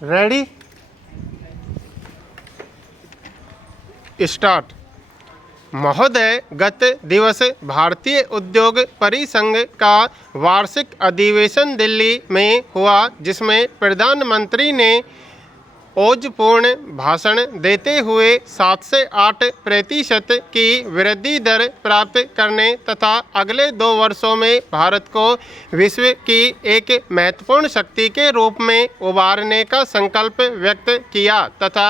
Ready start. महोदय, गत दिवस भारतीय उद्योग परिसंघ का वार्षिक अधिवेशन दिल्ली में हुआ, जिसमें प्रधानमंत्री ने ओजपूर्ण भाषण देते हुए 7 से 8% की वृद्धि दर प्राप्त करने तथा अगले 2 वर्षों में भारत को विश्व की एक महत्वपूर्ण शक्ति के रूप में उभारने का संकल्प व्यक्त किया तथा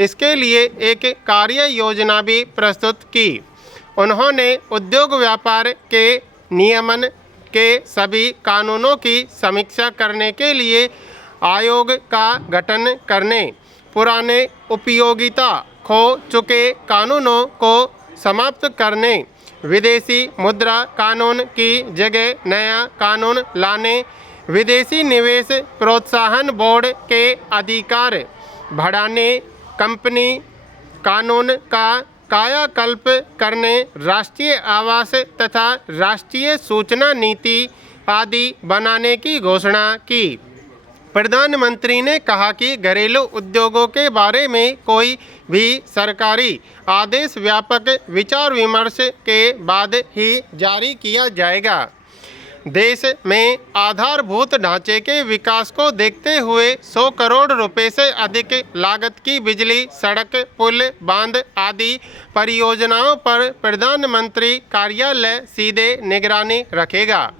इसके लिए एक कार्य योजना भी प्रस्तुत की। उन्होंने उद्योग व्यापार के नियमन के सभी कानूनों की समीक्षा करने के लिए आयोग का गठन करने, पुराने उपयोगिता खो चुके कानूनों को समाप्त करने, विदेशी मुद्रा कानून की जगह नया कानून लाने, विदेशी निवेश प्रोत्साहन बोर्ड के अधिकार बढ़ाने, कंपनी कानून का कायाकल्प करने, राष्ट्रीय आवास तथा राष्ट्रीय सूचना नीति आदि बनाने की घोषणा की। प्रधानमंत्री ने कहा कि घरेलू उद्योगों के बारे में कोई भी सरकारी आदेश व्यापक विचार विमर्श के बाद ही जारी किया जाएगा। देश में आधारभूत ढांचे के विकास को देखते हुए 100 करोड़ रुपए से अधिक लागत की बिजली, सड़क, पुल, बांध आदि परियोजनाओं पर प्रधानमंत्री कार्यालय सीधे निगरानी रखेगा।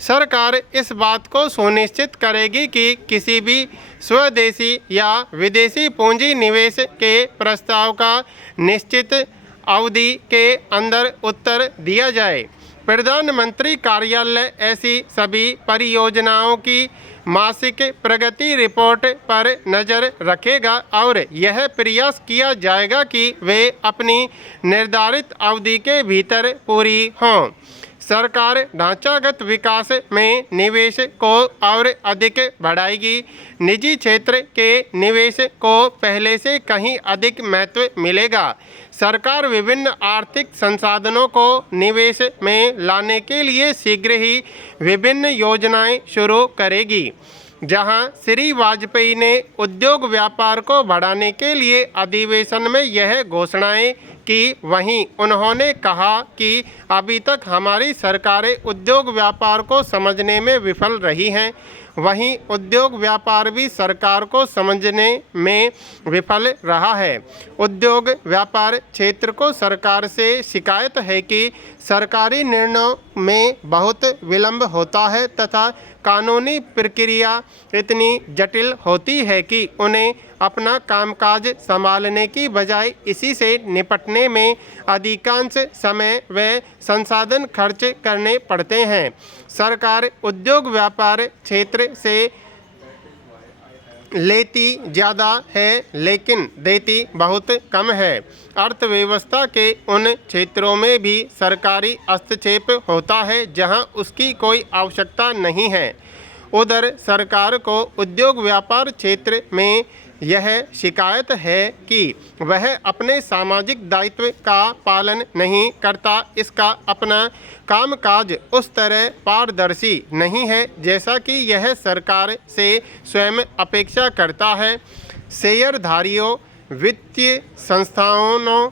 सरकार इस बात को सुनिश्चित करेगी कि किसी भी स्वदेशी या विदेशी पूंजी निवेश के प्रस्ताव का निश्चित अवधि के अंदर उत्तर दिया जाए। प्रधानमंत्री कार्यालय ऐसी सभी परियोजनाओं की मासिक प्रगति रिपोर्ट पर नज़र रखेगा और यह प्रयास किया जाएगा कि वे अपनी निर्धारित अवधि के भीतर पूरी हों। सरकार ढांचागत विकास में निवेश को और अधिक बढ़ाएगी। निजी क्षेत्र के निवेश को पहले से कहीं अधिक महत्व मिलेगा। सरकार विभिन्न आर्थिक संसाधनों को निवेश में लाने के लिए शीघ्र ही विभिन्न योजनाएं शुरू करेगी। जहां श्री वाजपेयी ने उद्योग व्यापार को बढ़ाने के लिए अधिवेशन में यह घोषणाएं की, वहीं उन्होंने कहा कि अभी तक हमारी सरकारें उद्योग व्यापार को समझने में विफल रही हैं। वहीं उद्योग व्यापार भी सरकार को समझने में विफल रहा है। उद्योग व्यापार क्षेत्र को सरकार से शिकायत है कि सरकारी निर्णयों में बहुत विलंब होता है तथा कानूनी प्रक्रिया इतनी जटिल होती है कि उन्हें अपना कामकाज संभालने की बजाय इसी से निपटने में अधिकांश समय व संसाधन खर्च करने पड़ते हैं। सरकार उद्योग व्यापार क्षेत्र से लेती ज़्यादा है लेकिन देती बहुत कम है। अर्थव्यवस्था के उन क्षेत्रों में भी सरकारी हस्तक्षेप होता है जहां उसकी कोई आवश्यकता नहीं है। उधर सरकार को उद्योग व्यापार क्षेत्र में यह शिकायत है कि वह अपने सामाजिक दायित्व का पालन नहीं करता। इसका अपना कामकाज उस तरह पारदर्शी नहीं है जैसा कि यह सरकार से स्वयं अपेक्षा करता है। शेयरधारियों, वित्तीय संस्थानों,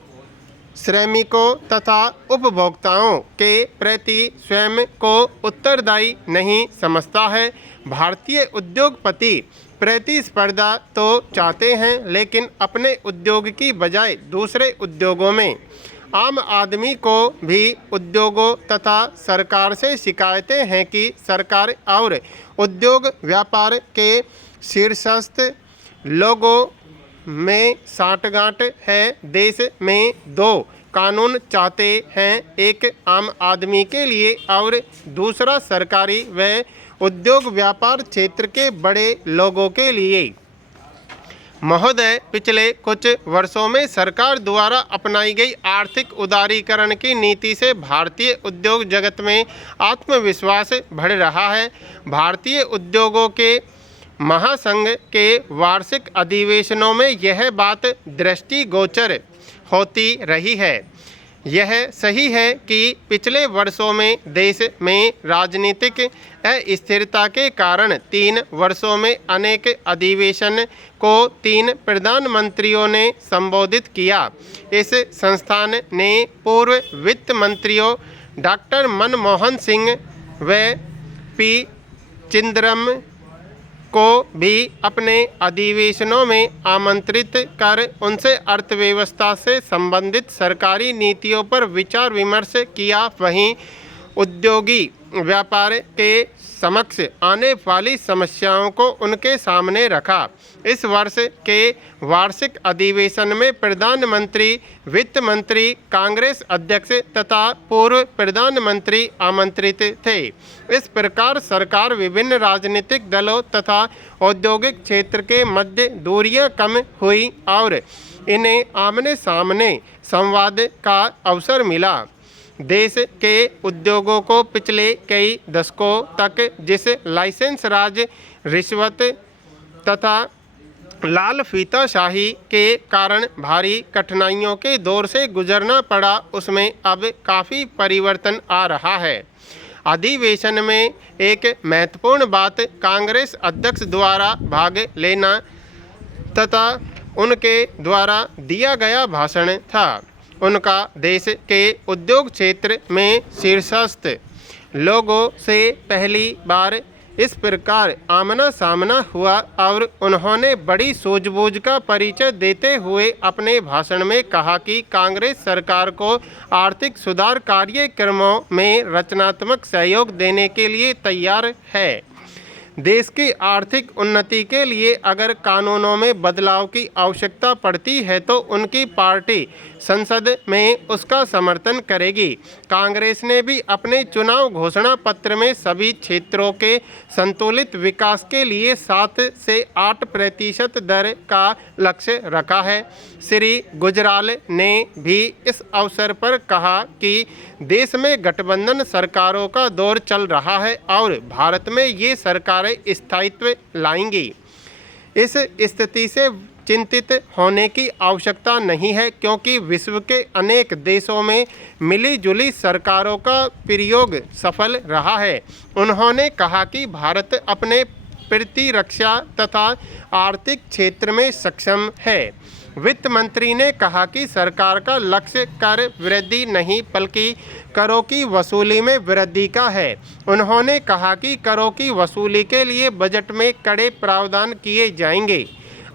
श्रमिकों तथा उपभोक्ताओं के प्रति स्वयं को उत्तरदायी नहीं समझता है। भारतीय उद्योगपति प्रतिस्पर्धा तो चाहते हैं लेकिन अपने उद्योग की बजाय दूसरे उद्योगों में। आम आदमी को भी उद्योगों तथा सरकार से शिकायतें हैं कि सरकार और उद्योग व्यापार के शीर्षस्थ लोगों में साठगांठ है। देश में 2 कानून चाहते हैं, एक आम आदमी के लिए और दूसरा सरकारी व उद्योग व्यापार क्षेत्र के बड़े लोगों के लिए। महोदय, पिछले कुछ वर्षों में सरकार द्वारा अपनाई गई आर्थिक उदारीकरण की नीति से भारतीय उद्योग जगत में आत्मविश्वास बढ़ रहा है। भारतीय उद्योगों के महासंघ के वार्षिक अधिवेशनों में यह बात दृष्टिगोचर होती रही है। यह सही है कि पिछले वर्षों में देश में राजनीतिक अस्थिरता के कारण 3 वर्षों में अनेक अधिवेशन को 3 प्रधानमंत्रियों ने संबोधित किया। इस संस्थान ने पूर्व वित्त मंत्रियों डॉक्टर मनमोहन सिंह व पी चिदंबरम को भी अपने अधिवेशनों में आमंत्रित कर उनसे अर्थव्यवस्था से संबंधित सरकारी नीतियों पर विचार विमर्श किया। वहीं उद्योगी व्यापार के समक्ष आने वाली समस्याओं को उनके सामने रखा। इस वर्ष के वार्षिक अधिवेशन में प्रधानमंत्री, वित्त मंत्री, कांग्रेस अध्यक्ष तथा पूर्व प्रधानमंत्री आमंत्रित थे। इस प्रकार सरकार विभिन्न राजनीतिक दलों तथा औद्योगिक क्षेत्र के मध्य दूरियां कम हुई और इन्हें आमने सामने संवाद का अवसर मिला। देश के उद्योगों को पिछले कई दशकों तक जिस लाइसेंस राज, रिश्वत तथा लाल फीताशाही के कारण भारी कठिनाइयों के दौर से गुजरना पड़ा, उसमें अब काफ़ी परिवर्तन आ रहा है। अधिवेशन में एक महत्वपूर्ण बात कांग्रेस अध्यक्ष द्वारा भाग लेना तथा उनके द्वारा दिया गया भाषण था। उनका देश के उद्योग क्षेत्र में शीर्षस्थ लोगों से पहली बार इस प्रकार आमना सामना हुआ और उन्होंने बड़ी सूझबूझ का परिचय देते हुए अपने भाषण में कहा कि कांग्रेस सरकार को आर्थिक सुधार कार्यक्रमों में रचनात्मक सहयोग देने के लिए तैयार है। देश की आर्थिक उन्नति के लिए अगर कानूनों में बदलाव की आवश्यकता पड़ती है तो उनकी पार्टी संसद में उसका समर्थन करेगी। कांग्रेस ने भी अपने चुनाव घोषणा पत्र में सभी क्षेत्रों के संतुलित विकास के लिए 7 से 8% दर का लक्ष्य रखा है। श्री गुजराल ने भी इस अवसर पर कहा कि देश में गठबंधन सरकारों का दौर चल रहा है और भारत में ये सरकारें स्थायित्व लाएंगी। इस स्थिति से चिंतित होने की आवश्यकता नहीं है क्योंकि विश्व के अनेक देशों में मिलीजुली सरकारों का प्रयोग सफल रहा है। उन्होंने कहा कि भारत अपने प्रतिरक्षा तथा आर्थिक क्षेत्र में सक्षम है। वित्त मंत्री ने कहा कि सरकार का लक्ष्य कर वृद्धि नहीं बल्कि करों की वसूली में वृद्धि का है। उन्होंने कहा कि करों की वसूली के लिए बजट में कड़े प्रावधान किए जाएंगे।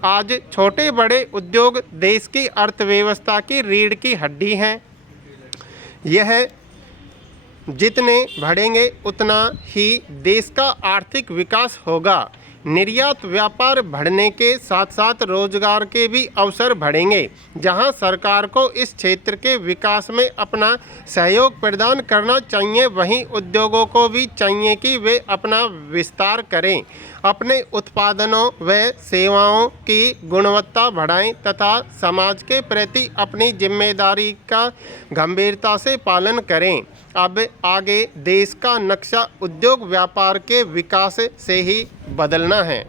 आज छोटे बड़े उद्योग देश की अर्थव्यवस्था की रीढ़ की हड्डी हैं। यह जितने बढ़ेंगे उतना ही देश का आर्थिक विकास होगा। निर्यात व्यापार बढ़ने के साथ साथ रोजगार के भी अवसर बढ़ेंगे। जहां सरकार को इस क्षेत्र के विकास में अपना सहयोग प्रदान करना चाहिए, वहीं उद्योगों को भी चाहिए कि वे अपना विस्तार करें, अपने उत्पादनों व सेवाओं की गुणवत्ता बढ़ाएं तथा समाज के प्रति अपनी जिम्मेदारी का गंभीरता से पालन करें। अब आगे देश का नक्शा उद्योग व्यापार के विकास से ही बदलना है।